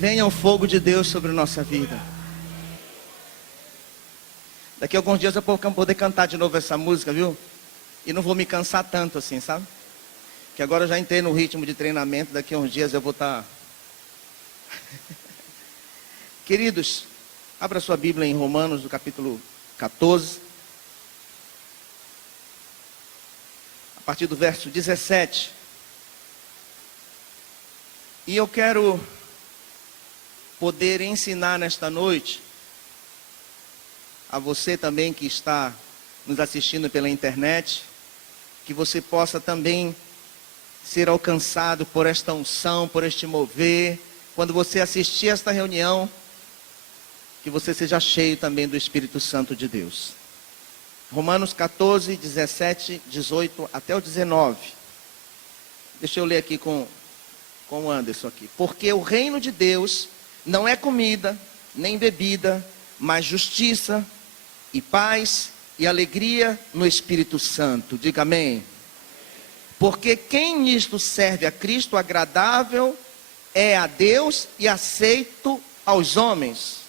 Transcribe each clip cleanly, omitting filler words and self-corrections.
venha o fogo de Deus sobre a nossa vida. Daqui a alguns dias eu vou poder cantar de novo essa música, viu? E não vou me cansar tanto assim, sabe? Que agora eu já entrei no ritmo de treinamento. Daqui a uns dias eu vou estar... Queridos, abra sua Bíblia em Romanos, no capítulo 14. A partir do verso 17. E eu quero poder ensinar nesta noite a você também que está nos assistindo pela internet, que você possa também ser alcançado por esta unção, por este mover. Quando você assistir esta reunião, que você seja cheio também do Espírito Santo de Deus. Romanos 14, 17, 18 até o 19. Deixa eu ler aqui com o Anderson aqui. Porque o reino de Deus não é comida, nem bebida, mas justiça e paz e alegria no Espírito Santo. Diga amém. Porque quem nisto serve a Cristo agradável é a Deus e aceito aos homens.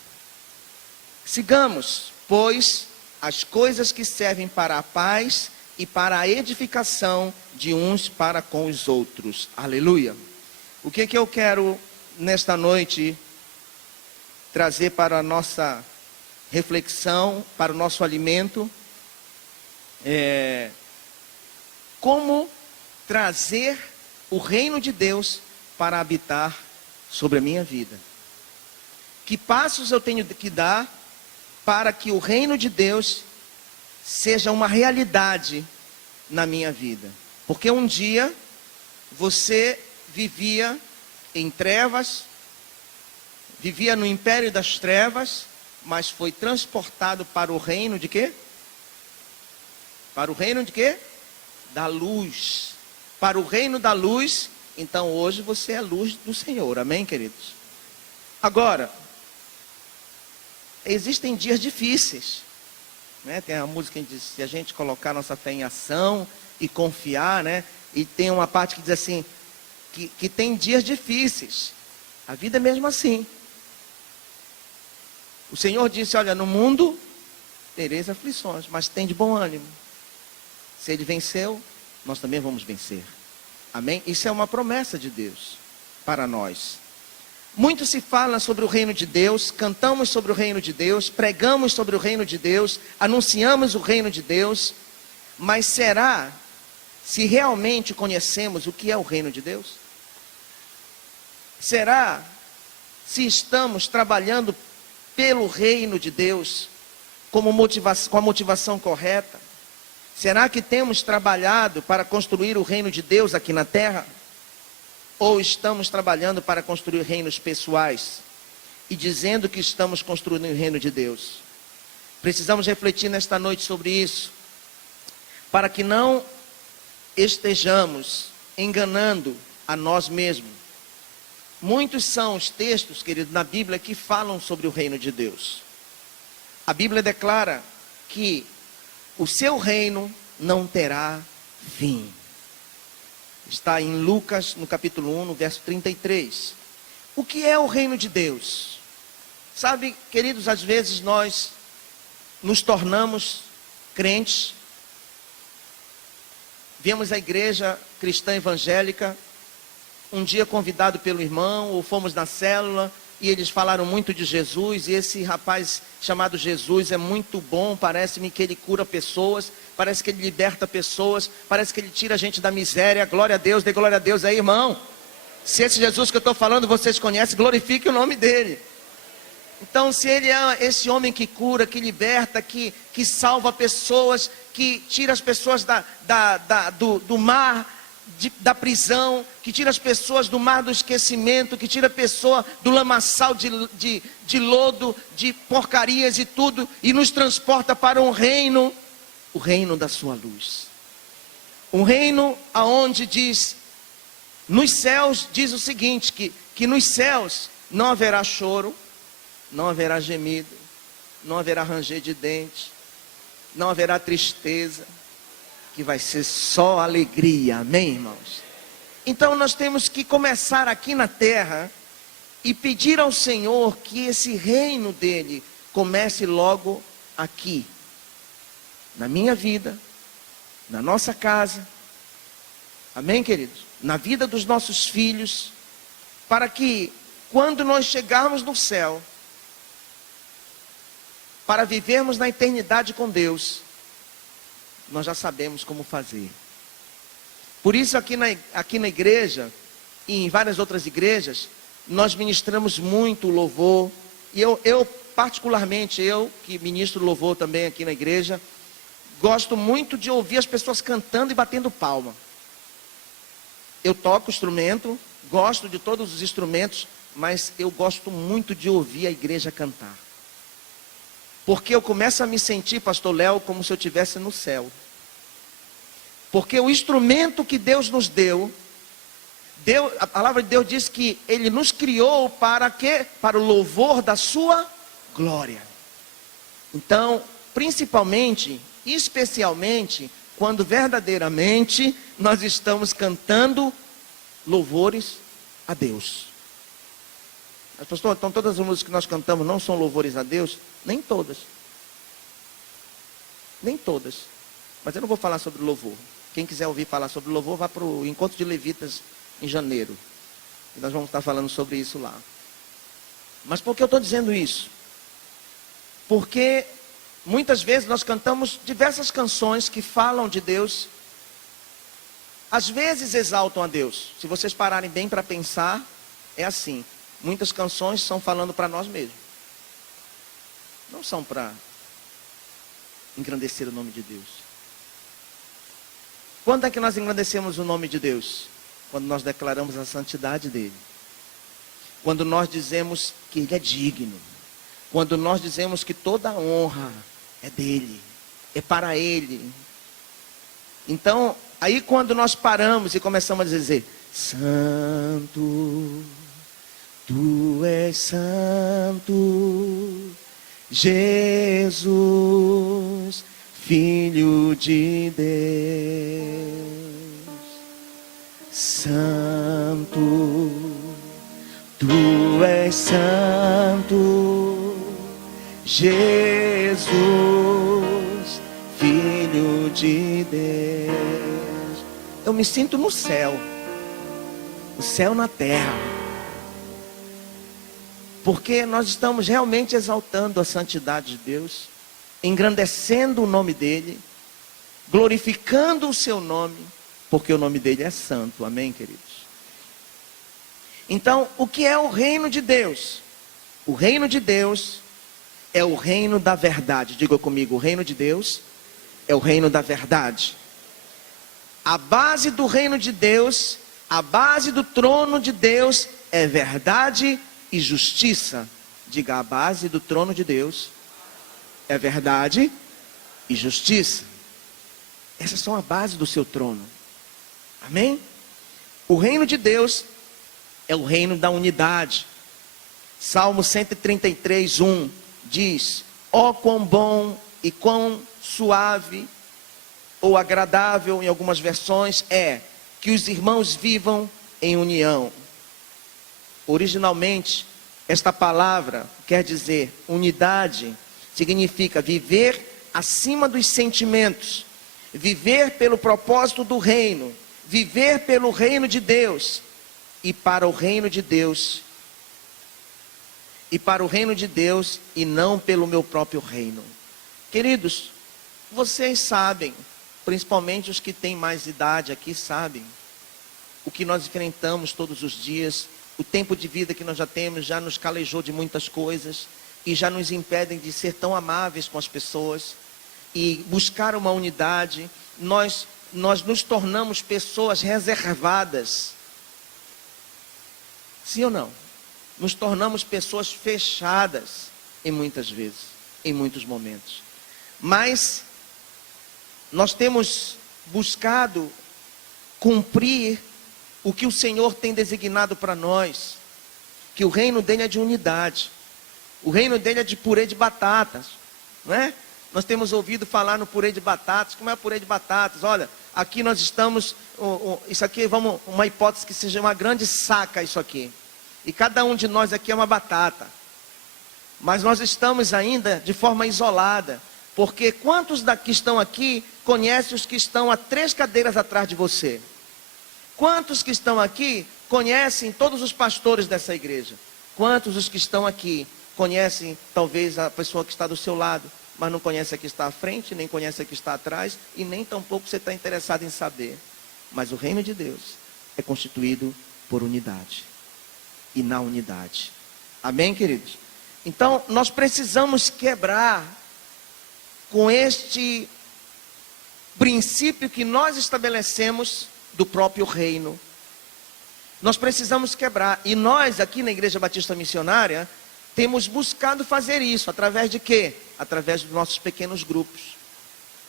Sigamos, pois, as coisas que servem para a paz e para a edificação de uns para com os outros. Aleluia. O que eu quero nesta noite trazer para a nossa reflexão, para o nosso alimento, como trazer o reino de Deus para habitar sobre a minha vida. Que passos eu tenho que dar para que o reino de Deus seja uma realidade na minha vida? Porque um dia você vivia em trevas, vivia no império das trevas, mas foi transportado para o reino de quê? Para o reino de quê? Da luz. Para o reino da luz. Então hoje você é a luz do Senhor, amém, queridos? Agora, existem dias difíceis, né? Tem a música que diz, se a gente colocar nossa fé em ação e confiar, né? E tem uma parte que diz assim, que tem dias difíceis. A vida é mesmo assim. O Senhor disse, olha, no mundo tereis aflições, mas tem de bom ânimo. Se Ele venceu, nós também vamos vencer. Amém? Isso é uma promessa de Deus para nós. Muito se fala sobre o reino de Deus, cantamos sobre o reino de Deus, pregamos sobre o reino de Deus, anunciamos o reino de Deus, mas será se realmente conhecemos o que é o reino de Deus? Será se estamos trabalhando pelo reino de Deus com a motivação correta? Será que temos trabalhado para construir o reino de Deus aqui na terra? Ou estamos trabalhando para construir reinos pessoais e dizendo que estamos construindo o reino de Deus? Precisamos refletir nesta noite sobre isso, para que não estejamos enganando a nós mesmos. Muitos são os textos, querido, na Bíblia que falam sobre o reino de Deus. A Bíblia declara que o seu reino não terá fim. Está em Lucas, no capítulo 1, no verso 33. O que é o reino de Deus? Sabe, queridos, às vezes nós nos tornamos crentes. Viemos à igreja cristã evangélica, um dia convidado pelo irmão, ou fomos na célula, e eles falaram muito de Jesus, e esse rapaz chamado Jesus é muito bom, parece-me que ele cura pessoas, parece que ele liberta pessoas, parece que ele tira a gente da miséria. Glória a Deus, dê glória a Deus aí, irmão. Se esse Jesus que eu estou falando vocês conhecem, glorifique o nome dele. Então, se ele é esse homem que cura, que liberta, que salva pessoas, que tira as pessoas do mar, da prisão, que tira as pessoas do mar do esquecimento, que tira a pessoa do lamaçal de lodo, de porcarias e tudo, e nos transporta para um reino, o reino da sua luz. Um reino aonde diz, nos céus diz o seguinte, que nos céus não haverá choro, não haverá gemido, não haverá ranger de dente, não haverá tristeza, que vai ser só alegria, amém, irmãos? Então nós temos que começar aqui na terra e pedir ao Senhor que esse reino dele comece logo aqui, na minha vida, na nossa casa, amém, queridos? Na vida dos nossos filhos, para que quando nós chegarmos no céu, para vivermos na eternidade com Deus, nós já sabemos como fazer. Por isso aqui na igreja, e em várias outras igrejas, nós ministramos muito louvor. E eu particularmente, eu que ministro louvor também aqui na igreja, gosto muito de ouvir as pessoas cantando e batendo palma. Eu toco instrumento, gosto de todos os instrumentos, mas eu gosto muito de ouvir a igreja cantar. Porque eu começo a me sentir, pastor Léo, como se eu estivesse no céu. Porque o instrumento que Deus nos deu, a palavra de Deus diz que Ele nos criou para quê? Para o louvor da sua glória. Então, principalmente, especialmente, quando verdadeiramente nós estamos cantando louvores a Deus. Mas, pastor, então todas as músicas que nós cantamos não são louvores a Deus? Nem todas. Nem todas. Mas eu não vou falar sobre louvor. Quem quiser ouvir falar sobre louvor, vá para o Encontro de Levitas em janeiro. E nós vamos estar falando sobre isso lá. Mas por que eu estou dizendo isso? Porque muitas vezes nós cantamos diversas canções que falam de Deus. Às vezes exaltam a Deus. Se vocês pararem bem para pensar, é assim. Muitas canções são falando para nós mesmos. Não são para engrandecer o nome de Deus. Quando é que nós engrandecemos o nome de Deus? Quando nós declaramos a santidade dele. Quando nós dizemos que ele é digno. Quando nós dizemos que toda a honra é dele, é para ele. Então, aí quando nós paramos e começamos a dizer: Santo, tu és santo, Jesus, Filho de Deus. Santo, tu és santo, Jesus, Filho de Deus. Eu me sinto no céu, o céu na terra, porque nós estamos realmente exaltando a santidade de Deus, engrandecendo o nome dele, glorificando o seu nome, porque o nome dele é santo, amém, queridos? Então, o que é o reino de Deus? O reino de Deus é o reino da verdade. Diga comigo, o reino de Deus é o reino da verdade. A base do reino de Deus, a base do trono de Deus é verdade e justiça. Diga, a base do trono de Deus é verdade e justiça. Essas são a base do seu trono. Amém? O reino de Deus é o reino da unidade. Salmo 133, 1 diz: ó quão bom e quão suave ou agradável, em algumas versões, é que os irmãos vivam em união. Originalmente, esta palavra quer dizer unidade, significa viver acima dos sentimentos, viver pelo propósito do reino, viver pelo reino de Deus e para o reino de Deus. E para o reino de Deus e não pelo meu próprio reino. Queridos, vocês sabem, principalmente os que têm mais idade aqui sabem, o que nós enfrentamos todos os dias, o tempo de vida que nós já temos já nos calejou de muitas coisas e já nos impedem de ser tão amáveis com as pessoas e buscar uma unidade. Nós nos tornamos pessoas reservadas. Sim ou não? Nos tornamos pessoas fechadas em muitas vezes, em muitos momentos. Mas nós temos buscado cumprir o que o Senhor tem designado para nós, que o reino dele é de unidade. O reino dele é de purê de batatas, não é? Nós temos ouvido falar no purê de batatas. Como é purê de batatas? Olha, aqui nós estamos, isso aqui, uma hipótese que seja uma grande saca isso aqui. E cada um de nós aqui é uma batata. Mas nós estamos ainda de forma isolada. Porque quantos que estão aqui conhecem os que estão a 3 cadeiras atrás de você? Quantos que estão aqui conhecem todos os pastores dessa igreja? Quantos os que estão aqui conhecem talvez a pessoa que está do seu lado, mas não conhece a que está à frente, nem conhece a que está atrás, e nem tampouco você está interessado em saber. Mas o reino de Deus é constituído por unidade. E na unidade. Amém, queridos? Então, nós precisamos quebrar com este princípio que nós estabelecemos do próprio reino. Nós precisamos quebrar. E nós, aqui na Igreja Batista Missionária, temos buscado fazer isso. Através de quê? Através dos nossos pequenos grupos,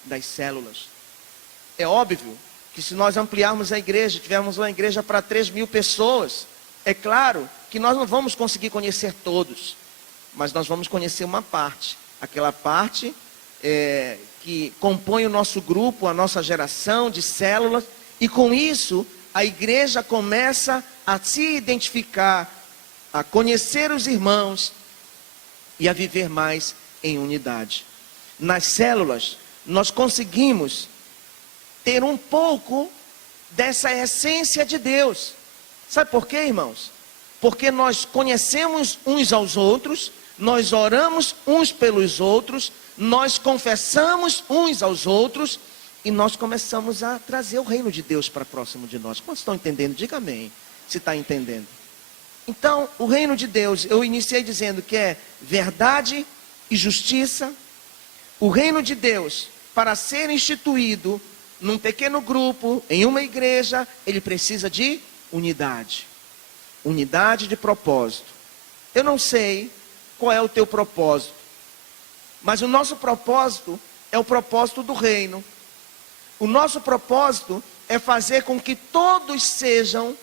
das células. É óbvio que se nós ampliarmos a igreja, tivermos uma igreja para 3.000 pessoas, é claro que nós não vamos conseguir conhecer todos, mas nós vamos conhecer uma parte. Aquela parte que compõe o nosso grupo, a nossa geração de células, e com isso a igreja começa a se identificar, a conhecer os irmãos e a viver mais em unidade. Nas células, nós conseguimos ter um pouco dessa essência de Deus. Sabe por quê, irmãos? Porque nós conhecemos uns aos outros, nós oramos uns pelos outros, nós confessamos uns aos outros e nós começamos a trazer o reino de Deus para próximo de nós. Quantos estão entendendo? Diga amém, se está entendendo. Então, o reino de Deus, eu iniciei dizendo que é verdade e justiça. O reino de Deus, para ser instituído num pequeno grupo, em uma igreja, ele precisa de unidade. Unidade de propósito. Eu não sei qual é o teu propósito, mas o nosso propósito é o propósito do reino. O nosso propósito é fazer com que todos sejam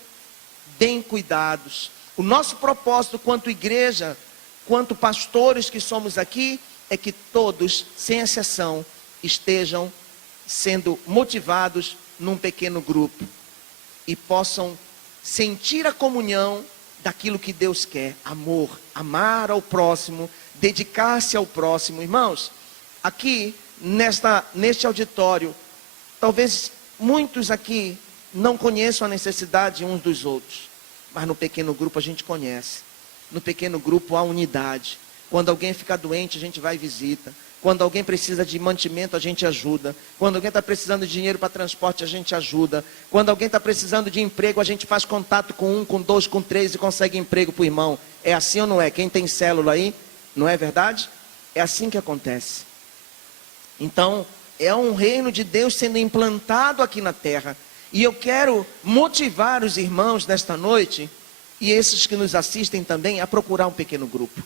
bem cuidados. O nosso propósito quanto igreja, quanto pastores que somos aqui, é que todos, sem exceção, estejam sendo motivados num pequeno grupo e possam sentir a comunhão daquilo que Deus quer. Amor, amar ao próximo, dedicar-se ao próximo. Irmãos, aqui neste auditório, talvez muitos aqui não conheçam a necessidade uns dos outros, mas no pequeno grupo a gente conhece. No pequeno grupo há unidade. Quando alguém fica doente, a gente vai e visita. Quando alguém precisa de mantimento, a gente ajuda. Quando alguém está precisando de dinheiro para transporte, a gente ajuda. Quando alguém está precisando de emprego, a gente faz contato com 1, com 2, com 3 e consegue emprego para o irmão. É assim ou não é? Quem tem célula aí, não é verdade? É assim que acontece. Então, é um reino de Deus sendo implantado aqui na terra. E eu quero motivar os irmãos nesta noite, e esses que nos assistem também, a procurar um pequeno grupo.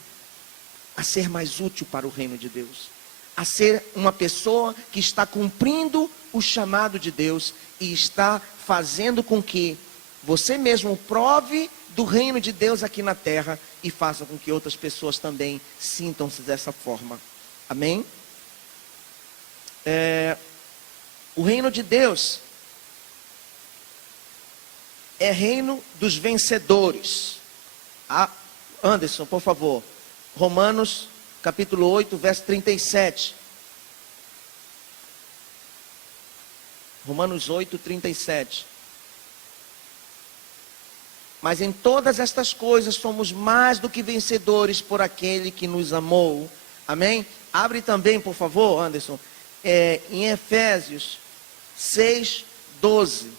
A ser mais útil para o reino de Deus. A ser uma pessoa que está cumprindo o chamado de Deus e está fazendo com que você mesmo prove do reino de Deus aqui na terra e faça com que outras pessoas também sintam-se dessa forma. Amém? O reino de Deus é reino dos vencedores. Anderson, por favor. Romanos, capítulo 8, verso 37. Romanos 8, 37. Mas em todas estas coisas somos mais do que vencedores por aquele que nos amou. Amém? Abre também, por favor, Anderson, em Efésios 6, 12.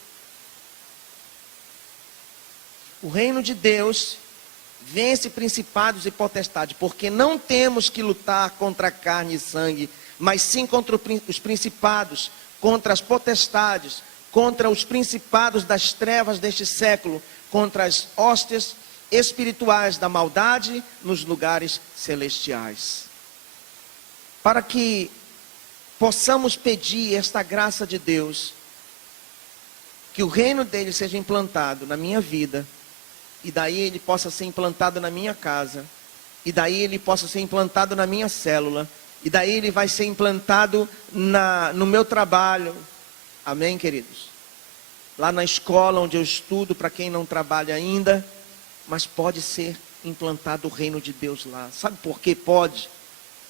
O reino de Deus vence principados e potestades, porque não temos que lutar contra carne e sangue, mas sim contra os principados, contra as potestades, contra os principados das trevas deste século, contra as hóstias espirituais da maldade nos lugares celestiais. Para que possamos pedir esta graça de Deus, que o reino dele seja implantado na minha vida, e daí ele possa ser implantado na minha casa, e daí ele possa ser implantado na minha célula, e daí ele vai ser implantado no meu trabalho. Amém, queridos? Lá na escola onde eu estudo, para quem não trabalha ainda, mas pode ser implantado o reino de Deus lá. Sabe por que pode?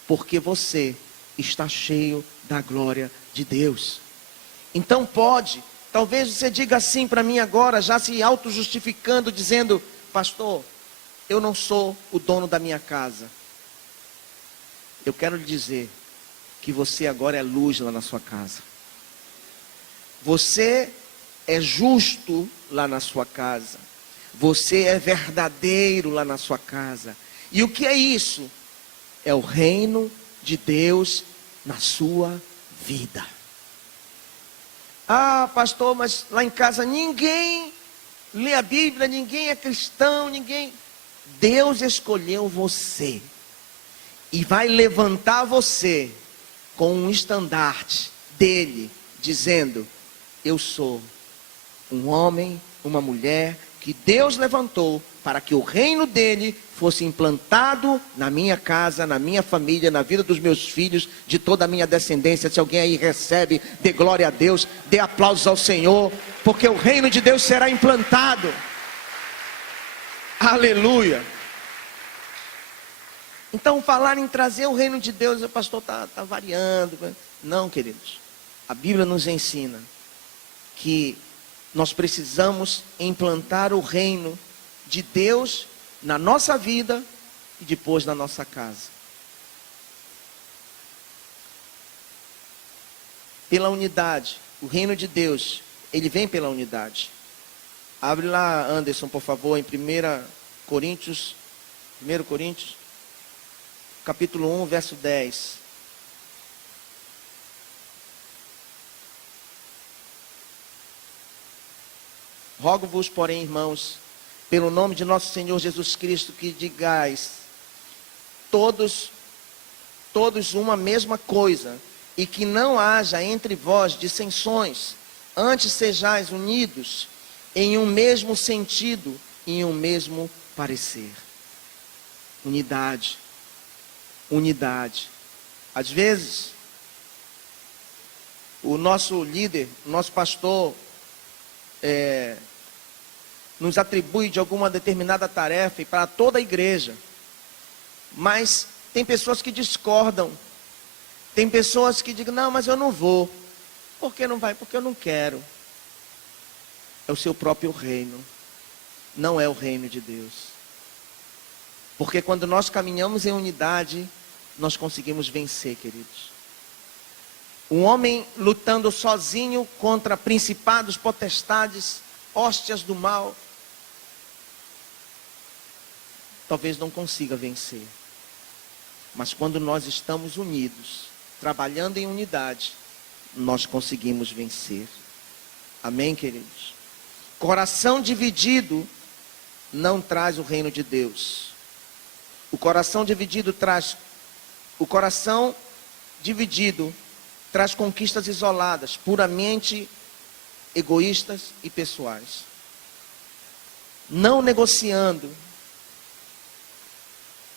Porque você está cheio da glória de Deus. Então pode. Talvez você diga assim para mim agora, já se auto-justificando, dizendo: pastor, eu não sou o dono da minha casa. Eu quero lhe dizer que você agora é luz lá na sua casa. Você é justo lá na sua casa. Você é verdadeiro lá na sua casa. E o que é isso? É o reino de Deus na sua vida. Ah, pastor, mas lá em casa ninguém lê a Bíblia, ninguém é cristão, ninguém... Deus escolheu você e vai levantar você com um estandarte dele, dizendo: eu sou um homem, uma mulher que Deus levantou para que o reino dele fosse implantado na minha casa, na minha família, na vida dos meus filhos, de toda a minha descendência. Se alguém aí recebe, dê glória a Deus, dê aplausos ao Senhor, porque o reino de Deus será implantado. Aleluia. Então, falar em trazer o reino de Deus, o pastor está variando. Não, queridos. A Bíblia nos ensina que nós precisamos implantar o reino de Deus na nossa vida e depois na nossa casa. Pela unidade. O reino de Deus, ele vem pela unidade. Abre lá, Anderson, por favor, em 1 Coríntios, capítulo 1, verso 10. Rogo-vos, porém, irmãos, pelo nome de nosso Senhor Jesus Cristo, que digais todos uma mesma coisa, e que não haja entre vós dissensões, antes sejais unidos em um mesmo sentido, em um mesmo parecer. Unidade. Às vezes, o nosso líder, o nosso pastor, nos atribui de alguma determinada tarefa e para toda a igreja. Mas tem pessoas que discordam. Tem pessoas que dizem: não, mas eu não vou. Por que não vai? Porque eu não quero. É o seu próprio reino. Não é o reino de Deus. Porque quando nós caminhamos em unidade, nós conseguimos vencer, queridos. Um homem lutando sozinho contra principados, potestades, hóstias do mal, talvez não consiga vencer. Mas quando nós estamos unidos, trabalhando em unidade, nós conseguimos vencer. Amém, queridos? Coração dividido não traz o reino de Deus. O coração dividido traz conquistas isoladas, puramente egoístas e pessoais. Não negociando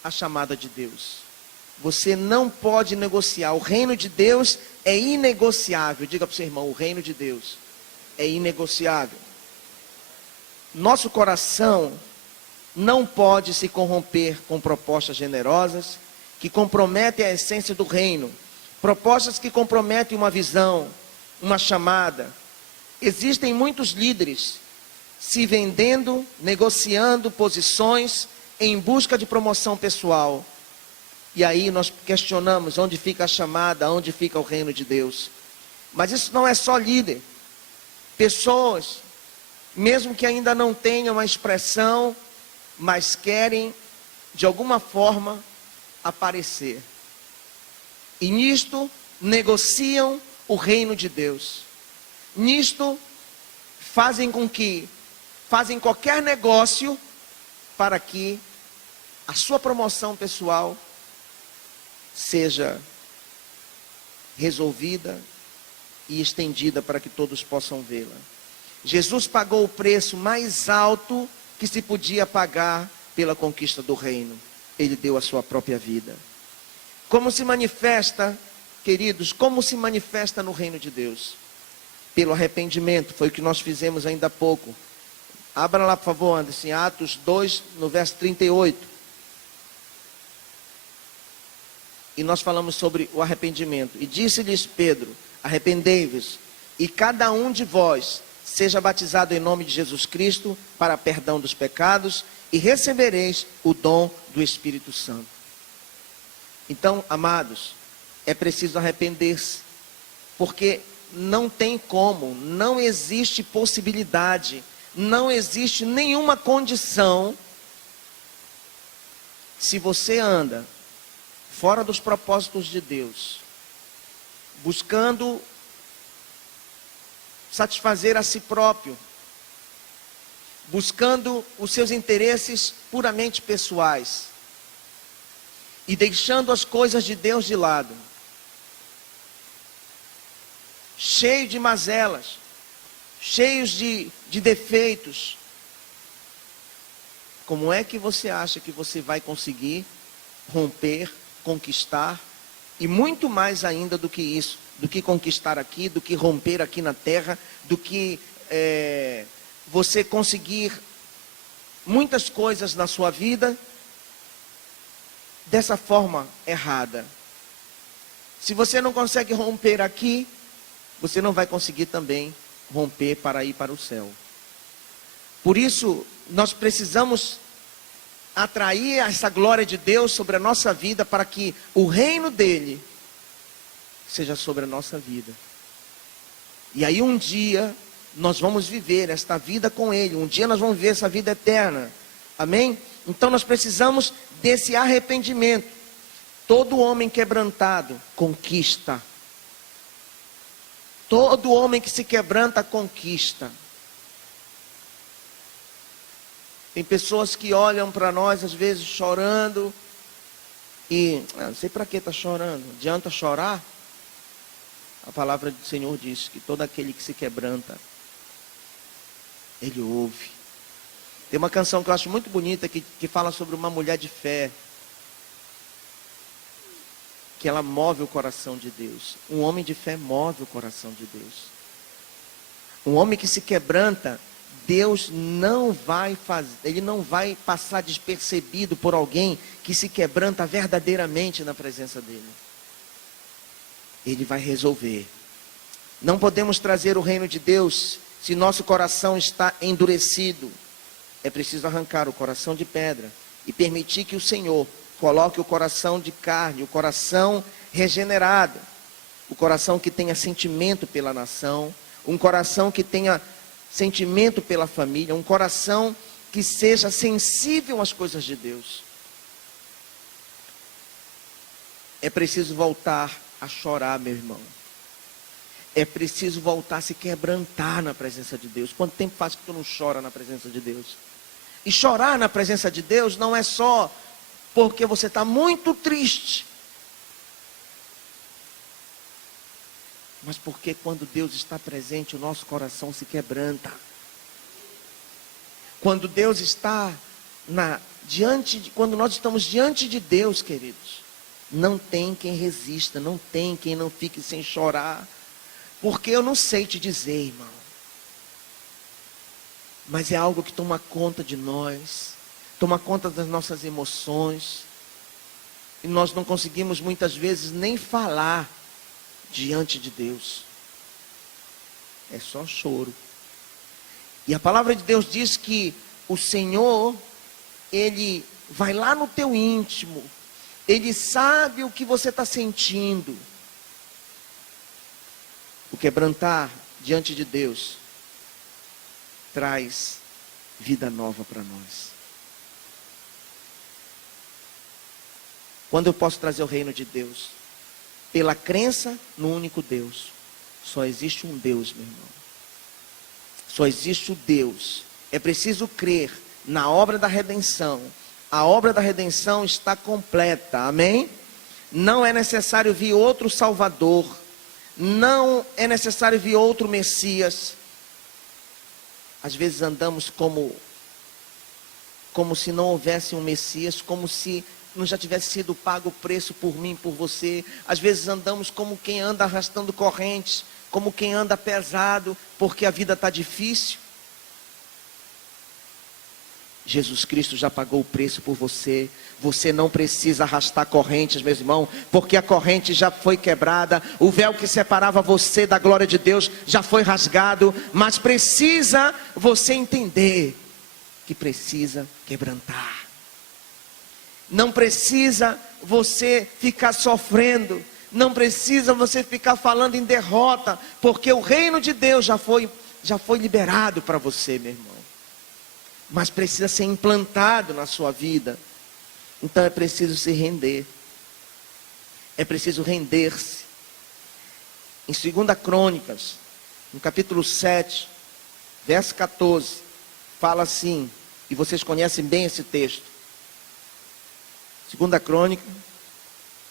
a chamada de Deus. Você não pode negociar. O reino de Deus é inegociável. Diga para o seu irmão: o reino de Deus é inegociável. Nosso coração não pode se corromper com propostas generosas que comprometem a essência do reino. Propostas que comprometem uma visão, uma chamada. Existem muitos líderes se vendendo, negociando posições em busca de promoção pessoal. E aí nós questionamos onde fica a chamada, onde fica o reino de Deus. Mas isso não é só líder. Pessoas, mesmo que ainda não tenham uma expressão, mas querem de alguma forma aparecer. E nisto negociam o reino de Deus. Nisto fazem qualquer negócio para que a sua promoção pessoal seja resolvida e estendida para que todos possam vê-la. Jesus pagou o preço mais alto que se podia pagar pela conquista do reino. Ele deu a sua própria vida. Como se manifesta, queridos, como se manifesta no reino de Deus? Pelo arrependimento, foi o que nós fizemos ainda há pouco. Abra lá, por favor, Anderson, Atos 2, no verso 38. E nós falamos sobre o arrependimento. E disse-lhes Pedro: arrependei-vos, e cada um de vós seja batizado em nome de Jesus Cristo para perdão dos pecados, e recebereis o dom do Espírito Santo. Então, amados, é preciso arrepender-se, porque não tem como, não existe possibilidade, não existe nenhuma condição, se você anda fora dos propósitos de Deus, buscando satisfazer a si próprio, buscando os seus interesses puramente pessoais, e deixando as coisas de Deus de lado, cheio de mazelas, cheios de defeitos, como é que você acha que você vai conseguir romper, conquistar, e muito mais ainda do que isso, do que conquistar aqui, do que romper aqui na terra, do que você conseguir muitas coisas na sua vida dessa forma errada? Se você não consegue romper aqui, você não vai conseguir também romper para ir para o céu. Por isso, nós precisamos atrair essa glória de Deus sobre a nossa vida, para que o reino dele seja sobre a nossa vida. E aí um dia nós vamos viver esta vida com ele, um dia nós vamos viver essa vida eterna. Amém? Então nós precisamos desse arrependimento. Todo homem quebrantado conquista. Todo homem que se quebranta conquista. Tem pessoas que olham para nós às vezes chorando e não sei para que está chorando. Adianta chorar? A palavra do Senhor diz que todo aquele que se quebranta, ele ouve. Tem uma canção que eu acho muito bonita que fala sobre uma mulher de fé, que ela move o coração de Deus. Um homem de fé move o coração de Deus. Um homem que se quebranta, Deus não vai fazer, ele não vai passar despercebido por alguém que se quebranta verdadeiramente na presença dele. Ele vai resolver. Não podemos trazer o reino de Deus se nosso coração está endurecido. É preciso arrancar o coração de pedra e permitir que o Senhor coloque o coração de carne, o coração regenerado, o coração que tenha sentimento pela nação, um coração que tenha sentimento pela família, um coração que seja sensível às coisas de Deus. É preciso voltar a chorar, meu irmão. É preciso voltar a se quebrantar na presença de Deus. Quanto tempo faz que tu não chora na presença de Deus? E chorar na presença de Deus não é só porque você está muito triste, mas porque quando Deus está presente, o nosso coração se quebranta. Quando Deus está quando nós estamos diante de Deus, queridos, não tem quem resista, não tem quem não fique sem chorar. Porque eu não sei te dizer, irmão, mas é algo que toma conta de nós, toma conta das nossas emoções, e nós não conseguimos muitas vezes nem falar diante de Deus. É só choro. E a palavra de Deus diz que o Senhor, ele vai lá no teu íntimo, ele sabe o que você está sentindo. O quebrantar diante de Deus traz vida nova para nós. Quando eu posso trazer o reino de Deus? Pela crença no único Deus. Só existe um Deus, meu irmão. Só existe o Deus. É preciso crer na obra da redenção. A obra da redenção está completa, amém? Não é necessário vir outro Salvador. Não é necessário vir outro Messias. Às vezes andamos como se não houvesse um Messias, como se não já tivesse sido pago o preço por mim, por você. Às vezes andamos como quem anda arrastando correntes, como quem anda pesado, porque a vida está difícil. Jesus Cristo já pagou o preço por você. Você não precisa arrastar correntes, meus irmãos, porque a corrente já foi quebrada. O véu que separava você da glória de Deus já foi rasgado. Mas precisa você entender que precisa quebrantar. Não precisa você ficar sofrendo. Não precisa você ficar falando em derrota, porque o reino de Deus já foi liberado para você, meu irmão. Mas precisa ser implantado na sua vida. Então é preciso se render. É preciso render-se. Em 2 Crônicas, no capítulo 7, verso 14, fala assim, e vocês conhecem bem esse texto. 2 Crônica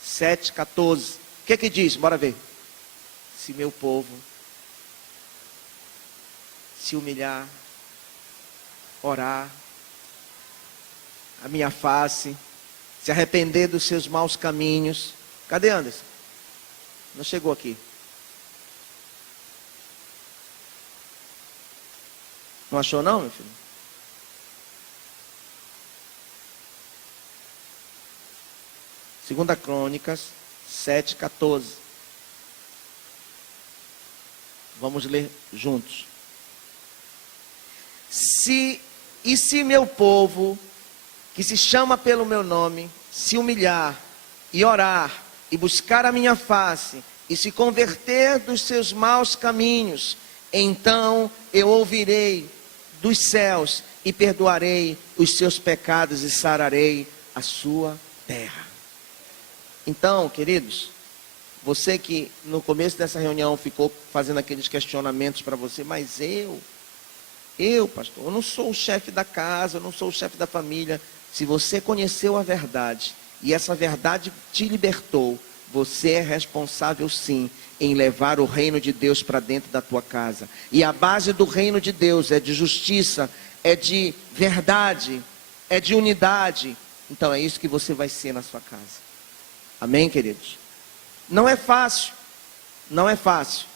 7, 14. O que é que diz? Bora ver. Se meu povo se humilhar, orar, a minha face, se arrepender dos seus maus caminhos. Cadê Anderson? Não chegou aqui. Não achou não, meu filho? Segunda Crônicas 7:14. Vamos ler juntos. Se meu povo, que se chama pelo meu nome, se humilhar e orar e buscar a minha face e se converter dos seus maus caminhos, então eu ouvirei dos céus e perdoarei os seus pecados e sararei a sua terra. Então, queridos, você que no começo dessa reunião ficou fazendo aqueles questionamentos para você, mas pastor, eu não sou o chefe da casa, eu não sou o chefe da família. Se você conheceu a verdade e essa verdade te libertou, você é responsável sim em levar o reino de Deus para dentro da tua casa. E a base do reino de Deus é de justiça, é de verdade, é de unidade. Então é isso que você vai ser na sua casa. Amém, queridos? Não é fácil, não é fácil.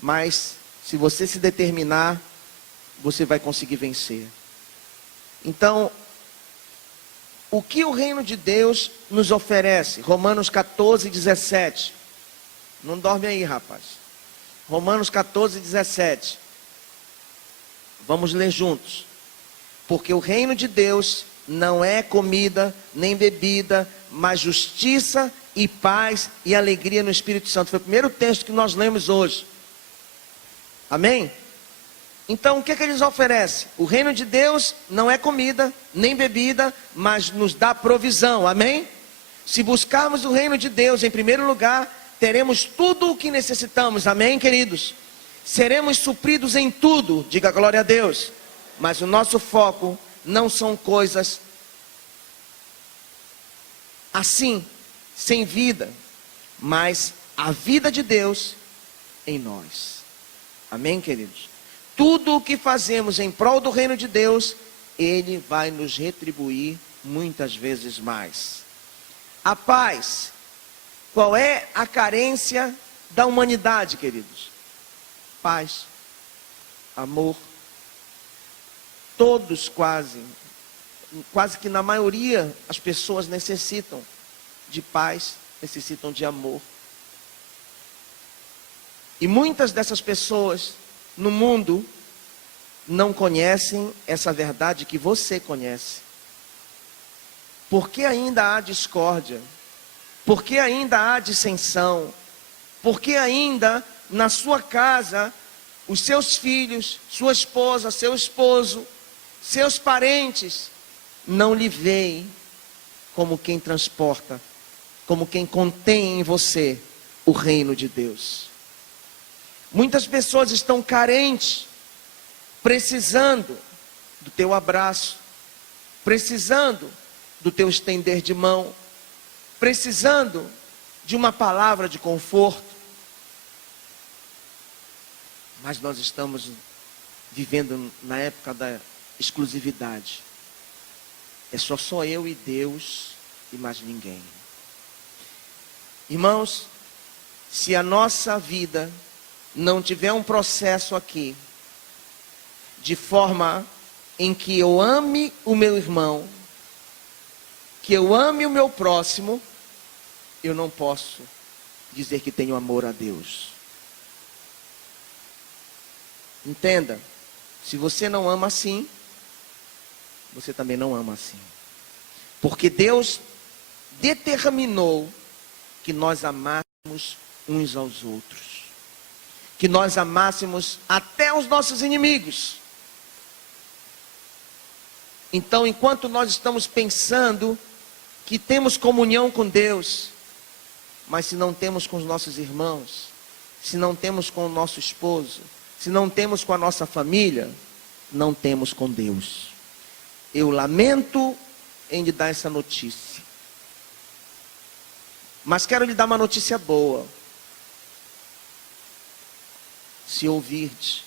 Mas se você se determinar, você vai conseguir vencer. Então, o que o reino de Deus nos oferece? Romanos 14, 17. Não dorme aí, rapaz. Romanos 14, 17. Vamos ler juntos. Porque o reino de Deus não é comida nem bebida, mas justiça e paz e alegria no Espírito Santo. Foi o primeiro texto que nós lemos hoje. Amém? Então o que eles oferecem? O reino de Deus não é comida, nem bebida, mas nos dá provisão, amém? Se buscarmos o reino de Deus em primeiro lugar, teremos tudo o que necessitamos, amém, queridos? Seremos supridos em tudo, diga glória a Deus. Mas o nosso foco não são coisas assim, sem vida, mas a vida de Deus em nós, amém, queridos? Tudo o que fazemos em prol do reino de Deus, Ele vai nos retribuir muitas vezes mais. A paz. Qual é a carência da humanidade, queridos? Paz, amor. Todos quase que na maioria, as pessoas necessitam de paz, necessitam de amor. E muitas dessas pessoas no mundo não conhecem essa verdade que você conhece. Por que ainda há discórdia? Por que ainda há dissensão? Por que ainda na sua casa os seus filhos, sua esposa, seu esposo, seus parentes não lhe veem como quem transporta, como quem contém em você o reino de Deus? Muitas pessoas estão carentes, precisando do teu abraço, precisando do teu estender de mão, precisando de uma palavra de conforto. Mas nós estamos vivendo na época da exclusividade. É só eu e Deus e mais ninguém. Irmãos, se a nossa vida não tiver um processo aqui, de forma em que eu ame o meu irmão, que eu ame o meu próximo, eu não posso dizer que tenho amor a Deus. Entenda, se você não ama assim, você também não ama assim. Porque Deus determinou que nós amássemos uns aos outros. Que nós amássemos até os nossos inimigos. Então, enquanto nós estamos pensando que temos comunhão com Deus, mas se não temos com os nossos irmãos, se não temos com o nosso esposo, se não temos com a nossa família, não temos com Deus. Eu lamento em lhe dar essa notícia. Mas quero lhe dar uma notícia boa. Se ouvirdes,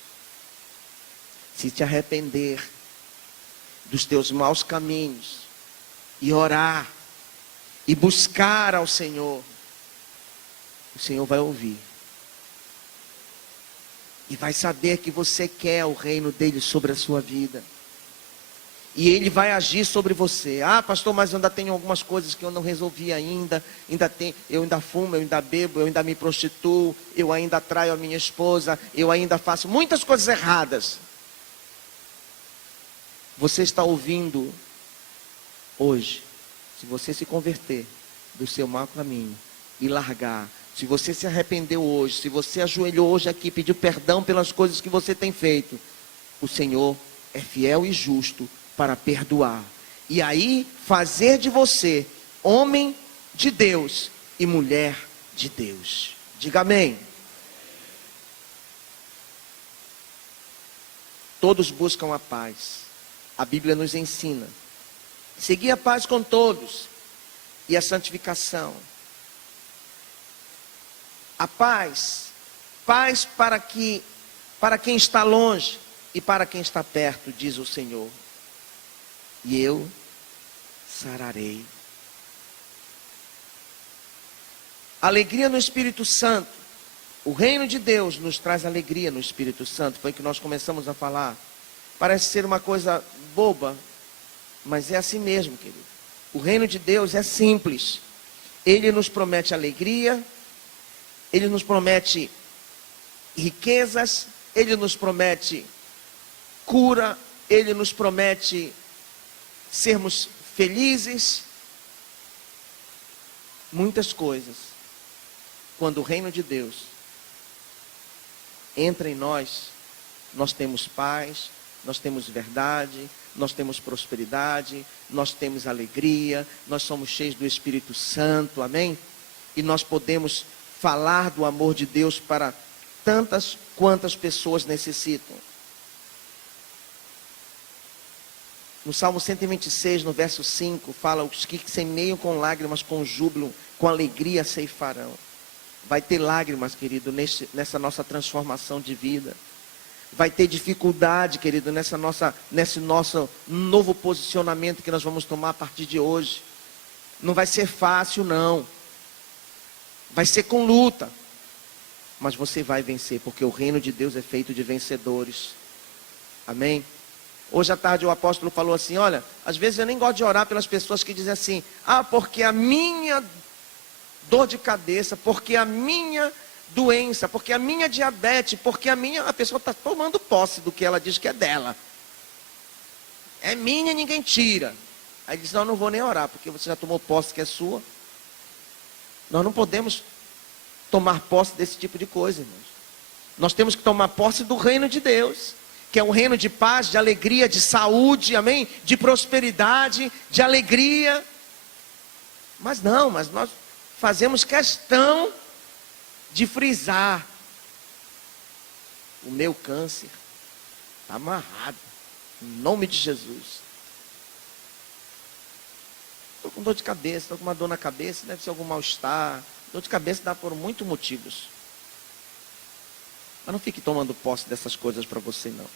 se te arrepender dos teus maus caminhos, e orar, e buscar ao Senhor, o Senhor vai ouvir. E vai saber que você quer o reino dele sobre a sua vida. E ele vai agir sobre você. Ah, pastor, mas eu ainda tenho algumas coisas que eu não resolvi ainda. Eu ainda fumo, eu ainda bebo, eu ainda me prostituo, eu ainda traio a minha esposa, eu ainda faço muitas coisas erradas. Você está ouvindo hoje, se você se converter do seu mau caminho e largar, se você se arrependeu hoje, se você ajoelhou hoje aqui e pediu perdão pelas coisas que você tem feito, o Senhor é fiel e justo para perdoar. E aí fazer de você homem de Deus e mulher de Deus. Diga amém. Todos buscam a paz. A Bíblia nos ensina. Seguir a paz com todos e a santificação. A paz para quem está longe e para quem está perto, diz o Senhor. E eu sararei. Alegria no Espírito Santo. O reino de Deus nos traz alegria no Espírito Santo. Foi o que nós começamos a falar. Parece ser uma coisa boba, mas é assim mesmo, querido. O reino de Deus é simples. Ele nos promete alegria, ele nos promete riquezas, ele nos promete cura, ele nos promete sermos felizes. Muitas coisas. Quando o reino de Deus entra em nós, nós temos paz, nós temos verdade, nós temos prosperidade, nós temos alegria, nós somos cheios do Espírito Santo, amém? E nós podemos falar do amor de Deus para tantas quantas pessoas necessitam. No Salmo 126, no verso 5, fala: os que semeiam com lágrimas, com júbilo, com alegria ceifarão. Vai ter lágrimas, querido, nessa nossa transformação de vida. Vai ter dificuldade, querido, nesse nosso novo posicionamento que nós vamos tomar a partir de hoje. Não vai ser fácil, não. Vai ser com luta. Mas você vai vencer, porque o reino de Deus é feito de vencedores. Amém? Hoje à tarde o apóstolo falou assim: olha, às vezes eu nem gosto de orar pelas pessoas que dizem assim: ah, porque a minha dor de cabeça, porque a minha doença, porque a minha diabetes, porque a pessoa está tomando posse do que ela diz que é dela. É minha, ninguém tira. Aí diz: não, não vou nem orar, porque você já tomou posse que é sua. Nós não podemos tomar posse desse tipo de coisa, irmãos. Nós temos que tomar posse do reino de Deus, que é um reino de paz, de alegria, de saúde, amém? De prosperidade, de alegria. Mas nós fazemos questão de frisar: o meu câncer está amarrado, em nome de Jesus. Estou com dor de cabeça, estou com uma dor na cabeça, deve ser algum mal-estar. Dor de cabeça dá por muitos motivos. Mas não fique tomando posse dessas coisas para você, não.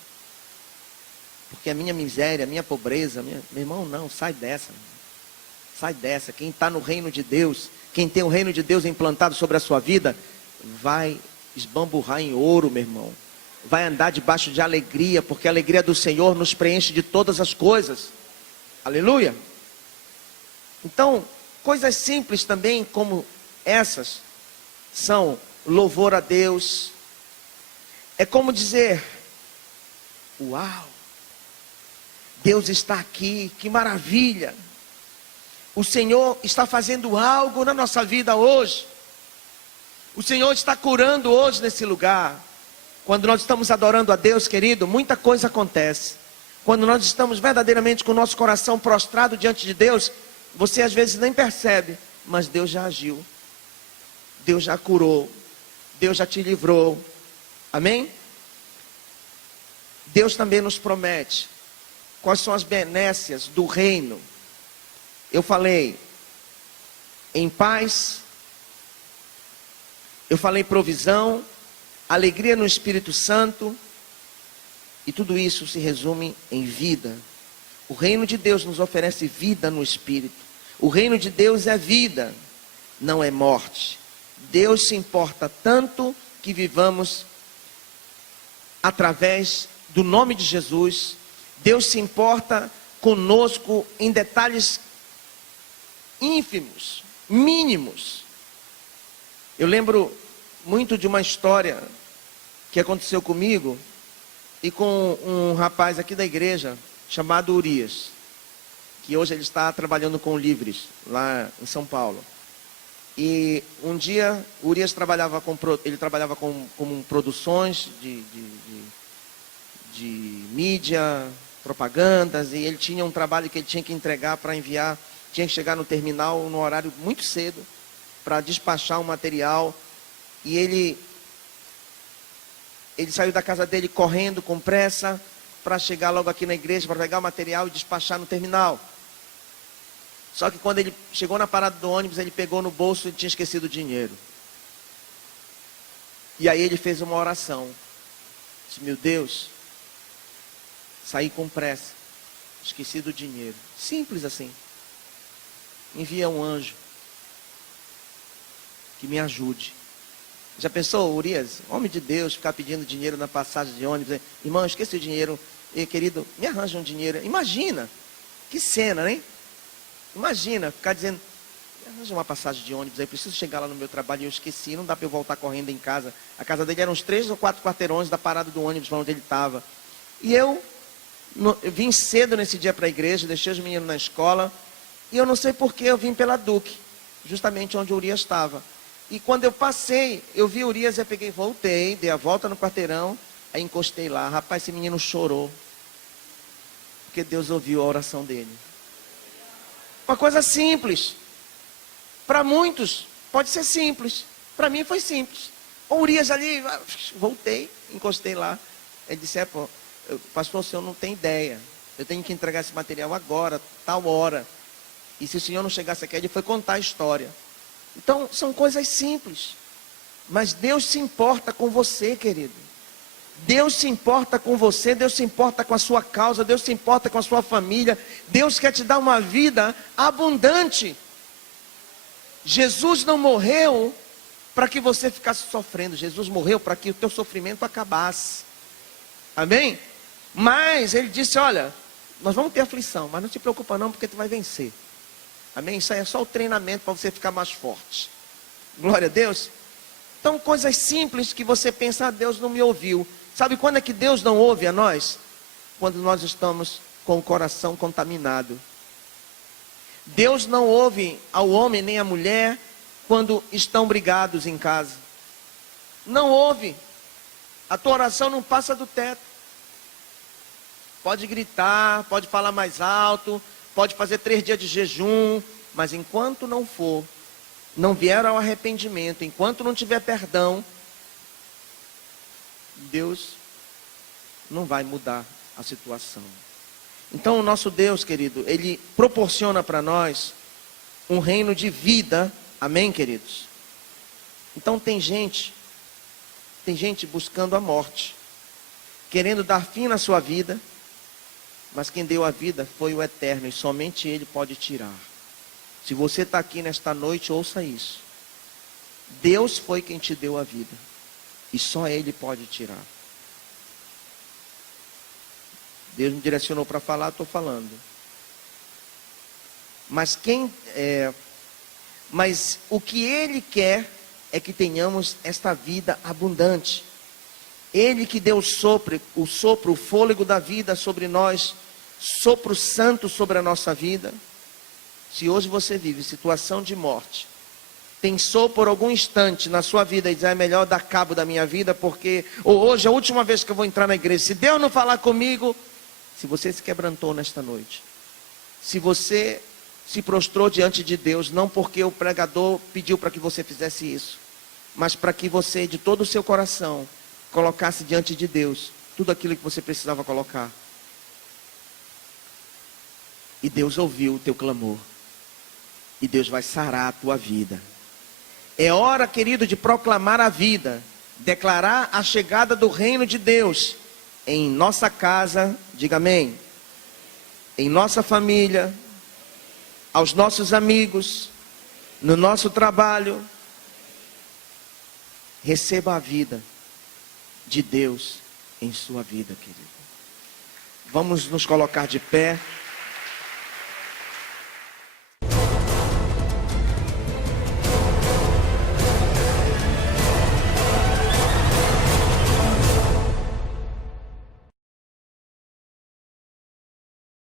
Porque a minha miséria, a minha pobreza, meu irmão, não, sai dessa. Sai dessa. Quem está no reino de Deus, quem tem o reino de Deus implantado sobre a sua vida, vai esbamburrar em ouro, meu irmão. vai andar debaixo de alegria, porque a alegria do Senhor nos preenche de todas as coisas. Aleluia. Então, coisas simples também como essas são louvor a Deus. É como dizer: uau, Deus está aqui, que maravilha. O Senhor está fazendo algo na nossa vida hoje. O Senhor está curando hoje nesse lugar. Quando nós estamos adorando a Deus, querido, muita coisa acontece. Quando nós estamos verdadeiramente com o nosso coração prostrado diante de Deus, você às vezes nem percebe, mas Deus já agiu. Deus já curou. Deus já te livrou. Amém? Deus também nos promete quais são as benécias do reino. Eu falei em paz, eu falei provisão, alegria no Espírito Santo, e tudo isso se resume em vida. O reino de Deus nos oferece vida no Espírito. O reino de Deus é vida, não é morte. Deus se importa tanto que vivamos através do nome de Jesus. Deus se importa conosco em detalhes ínfimos, mínimos. Eu lembro muito de uma história que aconteceu comigo e com um rapaz aqui da igreja chamado Urias, que hoje ele está trabalhando com Livres lá em São Paulo. E um dia Urias trabalhava com produções de mídia, propagandas, e ele tinha um trabalho que ele tinha que entregar para enviar. Tinha que chegar no terminal no horário muito cedo para despachar um material. E ele saiu da casa dele correndo com pressa para chegar logo aqui na igreja para pegar o material e despachar no terminal. Só que quando ele chegou na parada do ônibus, ele pegou no bolso e tinha esquecido o dinheiro. E aí ele fez uma oração. Disse: meu Deus, saí com pressa, esqueci do dinheiro. Simples assim. Envia um anjo que me ajude. Já pensou, Urias, homem de Deus, ficar pedindo dinheiro na passagem de ônibus? Irmão, esqueci o dinheiro. E, querido, me arranja um dinheiro. Imagina, que cena, hein? Imagina, ficar dizendo: me arranja uma passagem de ônibus aí, preciso chegar lá no meu trabalho e eu esqueci, não dá para eu voltar correndo em casa. A casa dele era uns 3 ou 4 quarteirões da parada do ônibus para onde ele estava. E eu vim cedo nesse dia para a igreja, deixei os meninos na escola. E eu não sei porque eu vim pela Duque, justamente onde o Urias estava. E quando eu passei, eu vi o Urias, eu peguei, voltei, dei a volta no quarteirão, aí encostei lá. Rapaz, esse menino chorou, porque Deus ouviu a oração dele. Uma coisa simples. Para muitos pode ser simples. Para mim foi simples. O Urias ali, voltei, encostei lá. Ele disse: pastor, o senhor não tem ideia. Eu tenho que entregar esse material agora, tal hora. E se o senhor não chegasse aqui, ele foi contar a história. Então, são coisas simples. Mas Deus se importa com você, querido. Deus se importa com você, Deus se importa com a sua causa, Deus se importa com a sua família. Deus quer te dar uma vida abundante. Jesus não morreu para que você ficasse sofrendo. Jesus morreu para que o teu sofrimento acabasse. Amém? Mas Ele disse: olha, nós vamos ter aflição, mas não te preocupa não, porque tu vai vencer. Amém? Isso aí é só o treinamento para você ficar mais forte. Glória a Deus. Então, coisas simples que você pensa: Deus não me ouviu. Sabe quando é que Deus não ouve a nós? Quando nós estamos com o coração contaminado. Deus não ouve ao homem nem à mulher quando estão brigados em casa. Não ouve. A tua oração não passa do teto. Pode gritar, pode falar mais alto, pode fazer 3 dias de jejum, mas enquanto não vier ao arrependimento, enquanto não tiver perdão, Deus não vai mudar a situação. Então o nosso Deus, querido, Ele proporciona para nós um reino de vida. Amém, queridos? Então tem gente buscando a morte, querendo dar fim na sua vida, mas quem deu a vida foi o Eterno, e somente Ele pode tirar. Se você está aqui nesta noite, ouça isso. Deus foi quem te deu a vida, e só Ele pode tirar. Deus me direcionou para falar, estou falando. Mas mas o que Ele quer é que tenhamos esta vida abundante. Ele que deu o sopro, o fôlego da vida sobre nós, sopro santo sobre a nossa vida. Se hoje você vive situação de morte, pensou por algum instante na sua vida e diz, é melhor dar cabo da minha vida, porque hoje é a última vez que eu vou entrar na igreja, se Deus não falar comigo, se você se quebrantou nesta noite, se você se prostrou diante de Deus, não porque o pregador pediu para que você fizesse isso, mas para que você, de todo o seu coração, colocasse diante de Deus tudo aquilo que você precisava colocar. E Deus ouviu o teu clamor. E Deus vai sarar a tua vida. É hora, querido, de proclamar a vida, declarar a chegada do reino de Deus em nossa casa, diga amém, em nossa família, aos nossos amigos, no nosso trabalho. Receba a vida de Deus em sua vida, querido. Vamos nos colocar de pé.